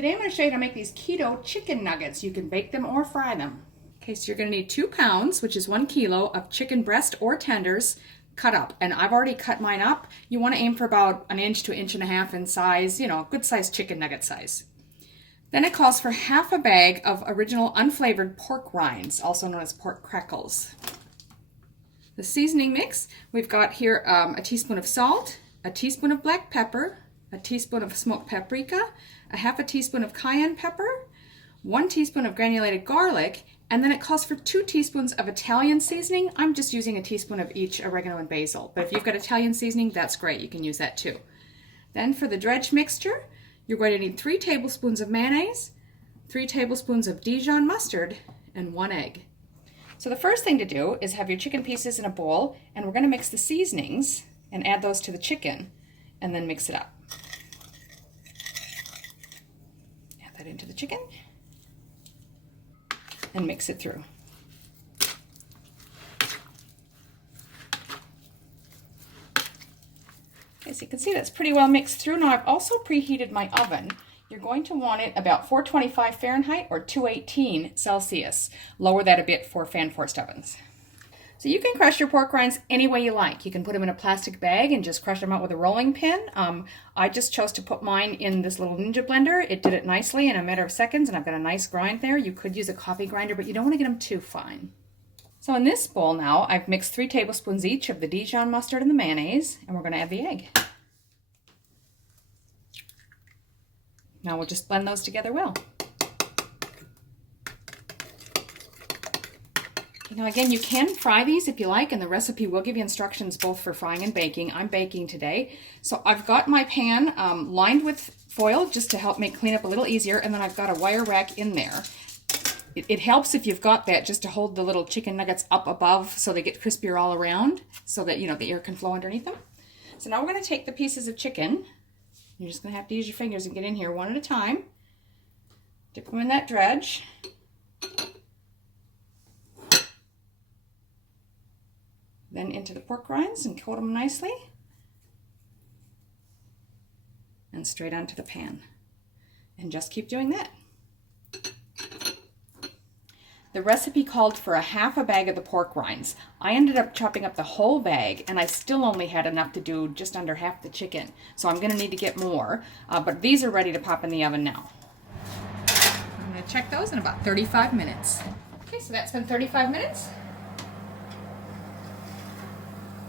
Today I'm going to show you how to make these keto chicken nuggets. You can bake them or fry them. Okay, so you're going to need 2 pounds, which is 1 kilo, of chicken breast or tenders cut up. And I've already cut mine up. You want to aim for about 1 inch to 1.5 inches in size, good sized chicken nugget size. Then it calls for half a bag of original unflavored pork rinds, also known as pork crackles. The seasoning mix, we've got here a teaspoon of salt, a teaspoon of black pepper, a teaspoon of smoked paprika, a half a teaspoon of cayenne pepper, 1 teaspoon of granulated garlic, and then it calls for 2 teaspoons of Italian seasoning. I'm just using a teaspoon of each oregano and basil, but if you've got Italian seasoning, that's great. You can use that too. Then for the dredge mixture, you're going to need 3 tablespoons of mayonnaise, 3 tablespoons of Dijon mustard, and 1 egg. So the first thing to do is have your chicken pieces in a bowl, and we're going to mix the seasonings and add those to the chicken, and then mix it up. Add that into the chicken, and mix it through. As you can see, that's pretty well mixed through. Now I've also preheated my oven. You're going to want it about 425 Fahrenheit or 218 Celsius. Lower that a bit for fan-forced ovens. So you can crush your pork rinds any way you like. You can put them in a plastic bag and just crush them out with a rolling pin. I just chose to put mine in this little Ninja blender. It did it nicely in a matter of seconds, and I've got a nice grind there. You could use a coffee grinder, but you don't want to get them too fine. So in this bowl now, I've mixed 3 tablespoons each of the Dijon mustard and the mayonnaise, and we're going to add the egg. Now we'll just blend those together well. Now again, you can fry these if you like, and the recipe will give you instructions both for frying and baking. I'm baking today. So I've got my pan lined with foil just to help make cleanup a little easier, and then I've got a wire rack in there. It helps if you've got that just to hold the little chicken nuggets up above so they get crispier all around so that, the air can flow underneath them. So now we're going to take the pieces of chicken. You're just going to have to use your fingers and get in here one at a time. Dip them in that dredge. Then into the pork rinds and coat them nicely. And straight onto the pan. And just keep doing that. The recipe called for a half a bag of the pork rinds. I ended up chopping up the whole bag, and I still only had enough to do just under half the chicken. So I'm going to need to get more, but these are ready to pop in the oven now. I'm going to check those in about 35 minutes. Okay, so that's been 35 minutes.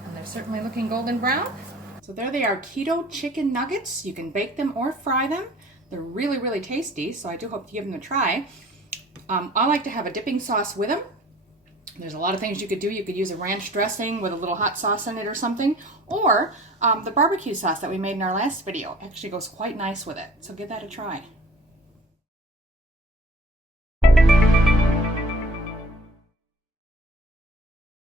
And they're certainly looking golden brown. So there they are, keto chicken nuggets. You can bake them or fry them. They're really, really tasty, so I do hope you give them a try. I like to have a dipping sauce with them. There's a lot of things you could do. You could use a ranch dressing with a little hot sauce in it or something. Or the barbecue sauce that we made in our last video actually goes quite nice with it. So give that a try.